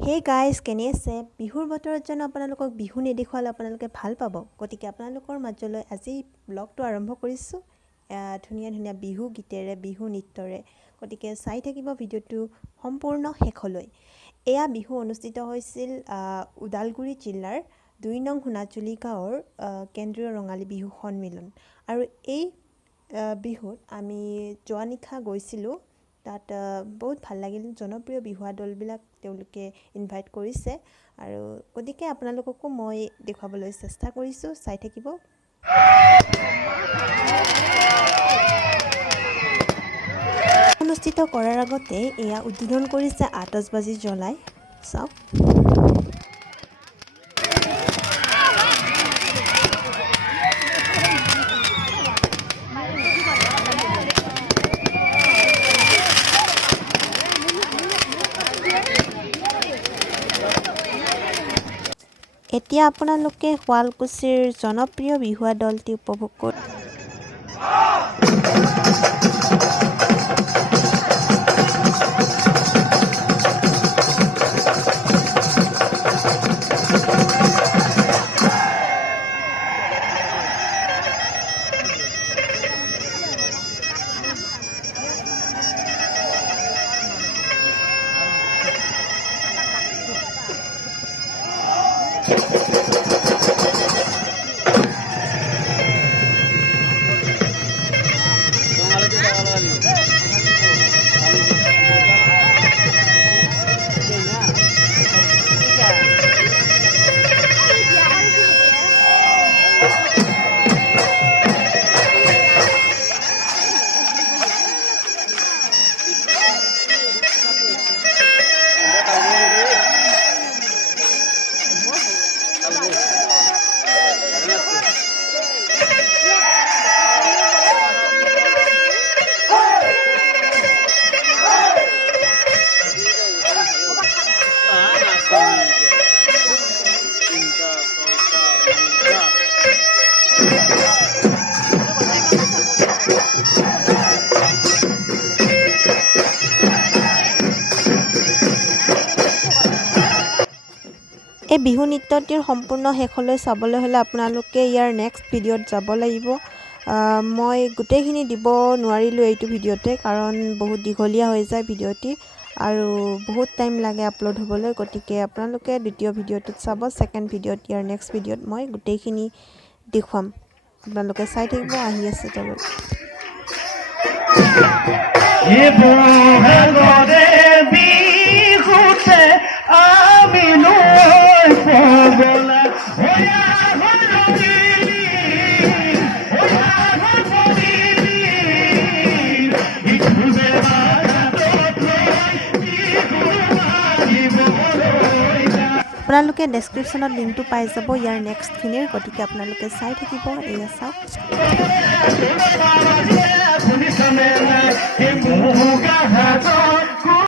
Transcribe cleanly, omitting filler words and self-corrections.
hey guys কেনে আছে বিহুৰ বতৰত যেন আপোনালোকক বিহু নেদেখুৱালে আপোনালোকে ভাল পাব গতিকে আপোনালোকৰ মাজলৈ আজি ব্লগটো আৰম্ভ কৰিছোঁ ধুনীয়া ধুনীয়া বিহু গীতেৰে বিহু নৃত্যৰে গতিকে চাই থাকিব ভিডিঅ'টো সম্পূৰ্ণ শেষলৈ এয়া বিহু অনুষ্ঠিত হৈছিল উদালগুৰি জিলাৰ ২ নং হুনাচুলি গাঁৱৰ কেন্দ্ৰীয় ৰঙালী বিহু সন্মিলন আৰু এই বিহুত আমি যোৱা নিশা গৈছিলোঁ তাত বহুত ভাল লাগিল জনপ্ৰিয় বিহুৱা দলবিলাক তেওঁলোকে ইনভাইট কৰিছে আৰু গতিকে আপোনালোককো মই দেখাবলৈ চেষ্টা কৰিছোঁ চাই থাকিব অনুষ্ঠিত কৰাৰ আগতে এয়া উদ্বোধন কৰিছে আতচবাজি জ্বলাই চাওক এতিয়া আপোনালোকে শুৱালকুছিৰ জনপ্ৰিয় বিহুৱা দলটি উপভোগ কৰে এই বিহু নৃত্যটিৰ সম্পূৰ্ণ শেষলৈ চাবলৈ হ'লে আপোনালোকে ইয়াৰ নেক্সট ভিডিঅ'ত যাব লাগিব মই গোটেইখিনি দিব নোৱাৰিলোঁ এইটো ভিডিঅ'তে কাৰণ বহুত দীঘলীয়া হৈ যায় ভিডিঅ'টি আৰু বহুত টাইম লাগে আপলোড হ'বলৈ গতিকে আপোনালোকে দ্বিতীয় ভিডিঅ'টোত চাব সেকেন্ড ভিডিঅ'ত ইয়াৰ নেক্সট ভিডিঅ'ত মই গোটেইখিনি দেখুৱাম আপোনালোকে চাই থাকিব আহি আছে তলত আপোনালোকে ডেছক্ৰিপশ্যনত লিংকটো পাই যাব ইয়াৰ নেক্সটখিনিৰ গতিকে আপোনালোকে চাই থাকিব এয়া চাওক